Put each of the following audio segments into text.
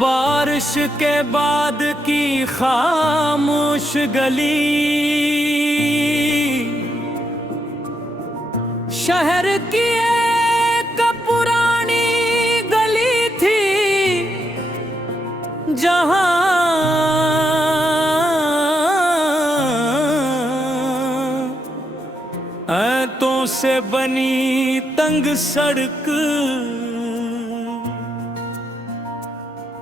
बारिश के बाद की खामोश गली, शहर की एक पुरानी गली थी जहां ऐंतों से बनी तंग सड़क।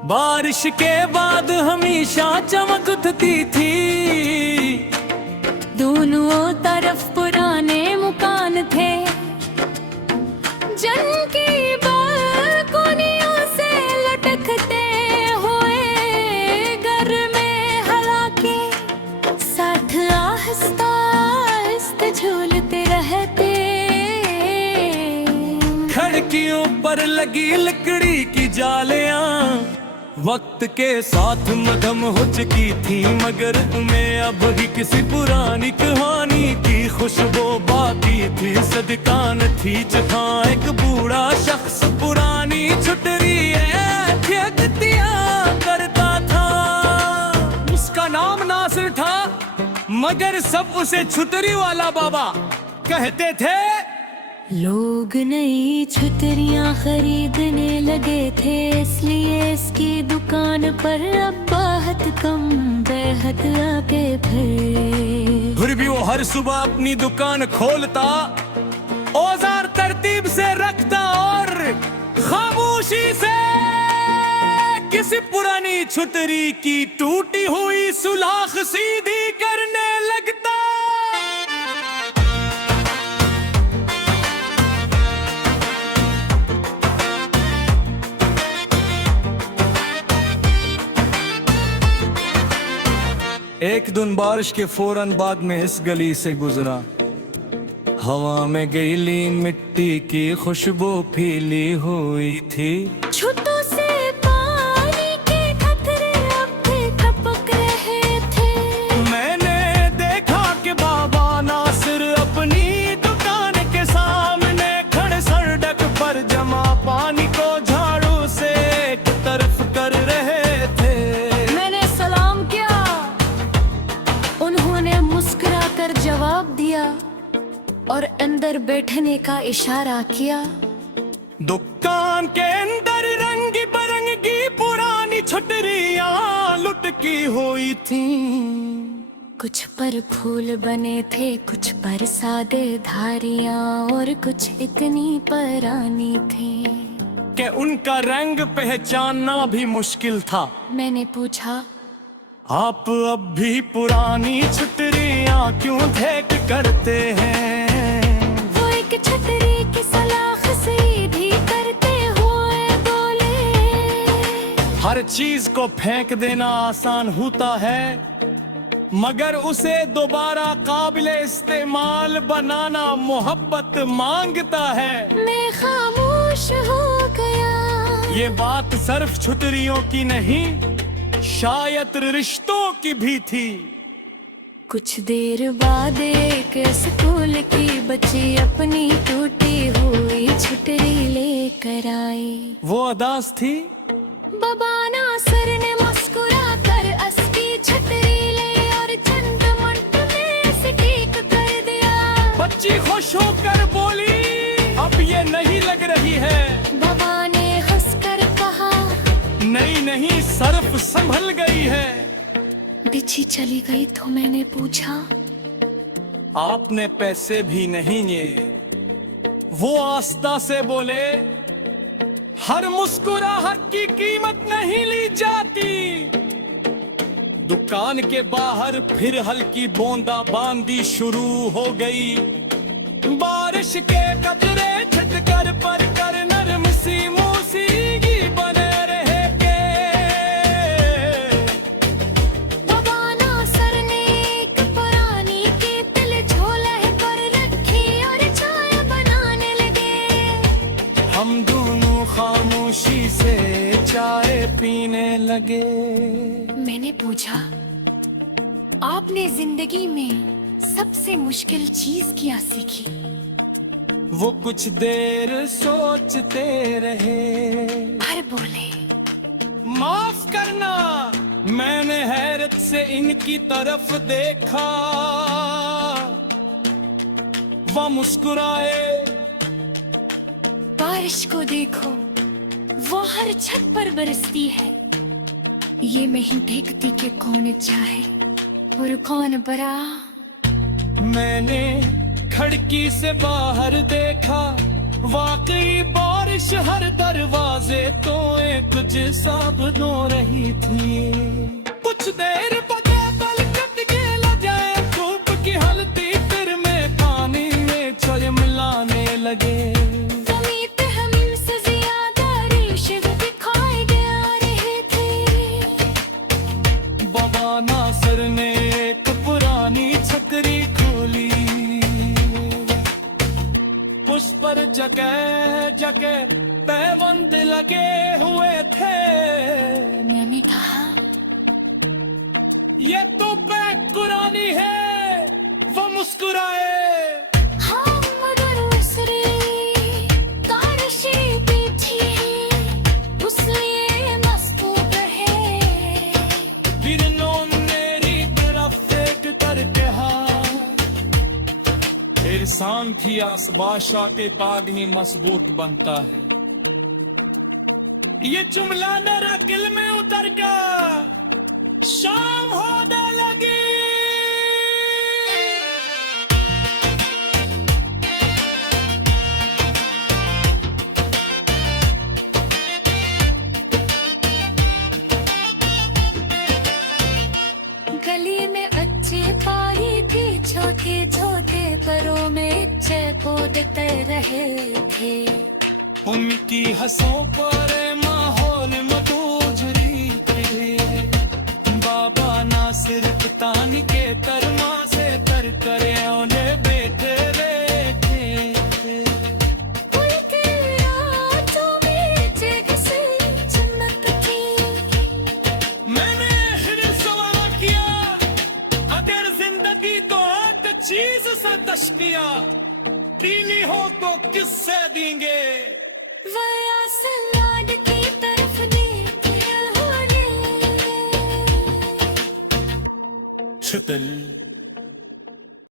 बारिश के बाद हमेशा चमकती थी। दोनों तरफ पुराने मकान थे, जिनकी बालकोनियों से लटकते हुए घर में हालांकि साथ आहिस्ता आहिस्ता झूलते रहते। खिड़कियों पर लगी लकड़ी की जालियां वक्त के साथ मधम हो चुकी थी, मगर उनमें अब भी किसी पुरानी कहानी की खुशबू बाकी थी। सदका न थी जहाँ एक बूढ़ा शख्स पुरानी छुटरियां करता था। उसका नाम नासिर था, मगर सब उसे छुटरी वाला बाबा कहते थे। लोग नई छतरियां खरीदने लगे थे, इसलिए इसकी दुकान पर अब बहुत कम बेहद आके फिर भी वो हर सुबह अपनी दुकान खोलता, औजार तरतीब से रखता और खामोशी से किसी पुरानी छुतरी की टूटी हुई सुलाख सीधी करने लगता। एक दिन बारिश के फौरन बाद में इस गली से गुजरा। हवा में गीली मिट्टी की खुशबू फैली हुई थी। छुटों से पानी के कतरे अब भी टपक रहे थे। मैंने देखा कि बाबा नासिर अपनी दुकान के सामने खड़े सड़क पर जमा पानी को झाड़ू से एक तरफ कर रहे थे। मैंने सलाम किया, उन्होंने मुस्कुरा कर जवाब दिया और अंदर बैठने का इशारा किया। दुकान के अंदर रंगी बिरंगी पुरानी छतरियां लुटकी हुई थी। कुछ पर फूल बने थे, कुछ पर सादे धारियां और कुछ इतनी पुरानी थी कि उनका रंग पहचानना भी मुश्किल था। मैंने पूछा, आप अब भी पुरानी छतरियां क्यों देख करते हैं? वो एक छतरी की सलाख सीधी करते हुए बोले, हर चीज को फेंक देना आसान होता है, मगर उसे दोबारा काबिले इस्तेमाल बनाना मोहब्बत मांगता है। मैं खामोश हो गया। ये बात सिर्फ छतरियों की नहीं, शायद रिश्तों की भी थी। कुछ देर बाद एक स्कूल की बच्ची अपनी टूटी हुई छतरी लेकर आई। वो अदास थी। बाबा नासिर ने मुस्कुरा कर असली छतरी ले और चंद मिनट में इसे ठीक कर दिया। बच्ची खुश होकर बोली, अब ये नहीं लग रही है। बाबा ने हंसकर कहा, नहीं नहीं, सिर्फ संभल गई है। बिच्छी चली गई तो मैंने पूछा, आपने पैसे भी नहीं लिए? वो आस्था से बोले, हर मुस्कुराहट की कीमत नहीं ली जाती। दुकान के बाहर फिर हल्की बूंदाबांदी शुरू हो गई। बारिश के कतरे छिटकर पर कर नरम सी मौसीकी बने रहे के। बाबा नासिर ने एक पुरानी केतली झोले पर रखी और चाय बनाने लगे। हम दोनों खामोशी से चाय पीने लगे। मैंने पूछा, आपने जिंदगी में सबसे मुश्किल चीज क्या सीखी? वो कुछ देर सोचते रहे, फिर बोले, माफ करना। मैंने हैरत से इनकी तरफ देखा, वह मुस्कुराए। बारिश को देखो, वो हर छत पर बरसती है। ये मैं ही देखती कि कौन चाहे और कौन बरा। मैंने खिड़की से बाहर देखा, वाकई बारिश हर दरवाजे तो एक जैसा बनो रही थी। कुछ देर बजे पलक के ल जाए, धूप की हल्दी फिर में पानी में चल मिलाने लगे। बाबा नासिर ने एक पुरानी छतरी खोली, उस पर जगह जगह पैबंद लगे हुए थे। मैंने कहा, ये तो पैक कुरानी है। वो मुस्कुराए। हाँ मगर उसरे तारशी पीछे उसलिए मस्तूब है। फिर मेरी तरफ देख कर कहा, इंसान की आसबाशा के पाग ही मजबूत बनता है। ये जुमला मेरा दिल में उतर गया। शाम होने लगी। गली में बच्चे पाई थी, छोटे छोटे परों में चेपोदते रहे थे। उनकी हंसों पर माहौल मधुजरी थे। बाबा नासिर तानी के तरमा से तर करे उन्हें बैठे रहते थे। उनके रातों में जैसे जन्नत थी। मैंने फिर सवाल किया, अगर जिंदगी तो एक चीज से तश्किया पीली हो तो किससे देंगे। वया सलाद की तरफ देखते होने। छतल